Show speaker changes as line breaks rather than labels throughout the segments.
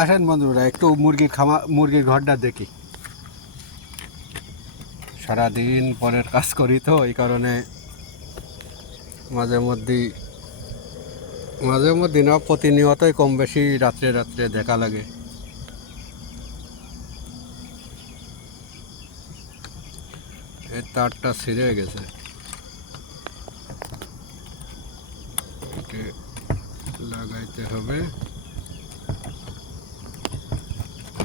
আসেন বন্ধুরা, একটু মুরগির খামা, মুরগির ঘরটা দেখি। সারাদিন পরের কাজ করি তো, এই কারণে মাঝে মধ্যেই, মাঝে মধ্যে না, প্রতিনিয়তই কম বেশি রাত্রে রাত্রে দেখা লাগে। এই তারটা ছিঁড়ে গেছে। লাগাইতে হবে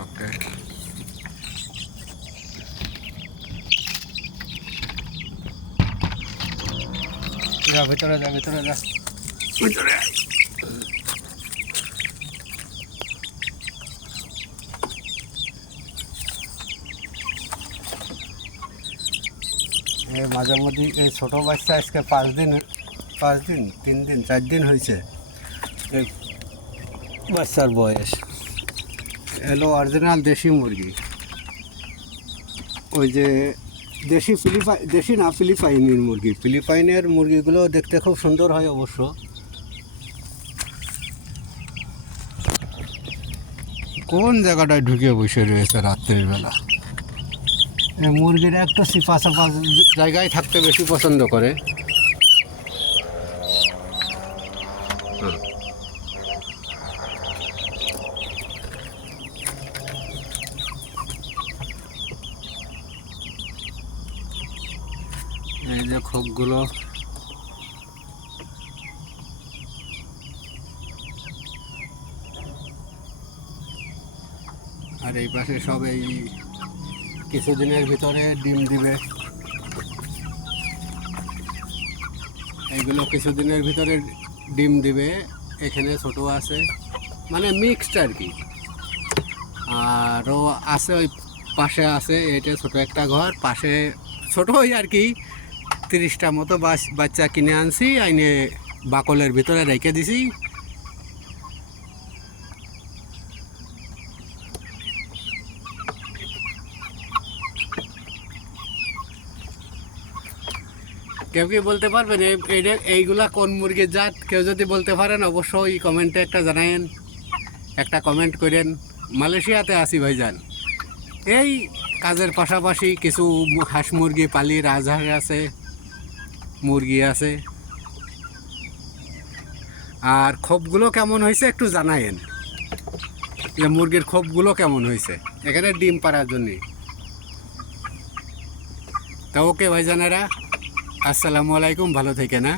ওকে যা ভিতরে যা ভিতরে যা। ভিতরে মাঝে মধ্যে এই ছোটো বাচ্চা আজকে পাঁচ দিন পাঁচ দিন তিন দিন চার দিন হয়েছে। এই বাচ্চার বয়স। এলো অরিজিনাল দেশি মুরগি। ওই যে দেশি ফিলিপাই দেশি না ফিলিপাইনের মুরগি। ফিলিপাইনের মুরগিগুলো দেখতে খুব সুন্দর হয় অবশ্য। কোন জায়গাটায় ঢুকে বসে রয়েছে রাত্রির বেলা? মুরগিরা একটু সিপা সাপা জায়গায় থাকতে বেশি পছন্দ করে। হুম। এই যে খোপগুলো। আর এই পাশে সব এই কিছুদিনের ভিতরে ডিম দিবে। এইগুলো কিছুদিনের ভিতরে ডিম দিবে। এখানে ছোট আছে। মানে মিক্সড আর কি। আরও আছে ওই পাশে আছে, এটা ছোট একটা ঘর। পাশে ছোট ওই আর কি। তিরিশটা মতো বাচ্চা কিনে আনছি, আইনে বাকলের ভিতরে রেখে দিছি। কেউ কি বলতে পারবেন এইগুলা কোন মুরগির জাত? কেউ যদি বলতে পারেন, অবশ্যই কমেন্টে একটা জানায়েন, একটা কমেন্ট করেন। মালয়েশিয়াতে আসি ভাইজান। এই কাজের পাশাপাশি কিছু হাঁস মুরগি পালি রাজহাঁস আছে। মুরগি আছে। আর খোপগুলো কেমন হয়েছে একটু জানায়েন। যে মুরগির খোপগুলো কেমন হয়েছে। এখানে ডিম পাড়ার জন্যে। তা ওকে ভাইজানেরা, আসসালামু আলাইকুম, ভালো থেকে না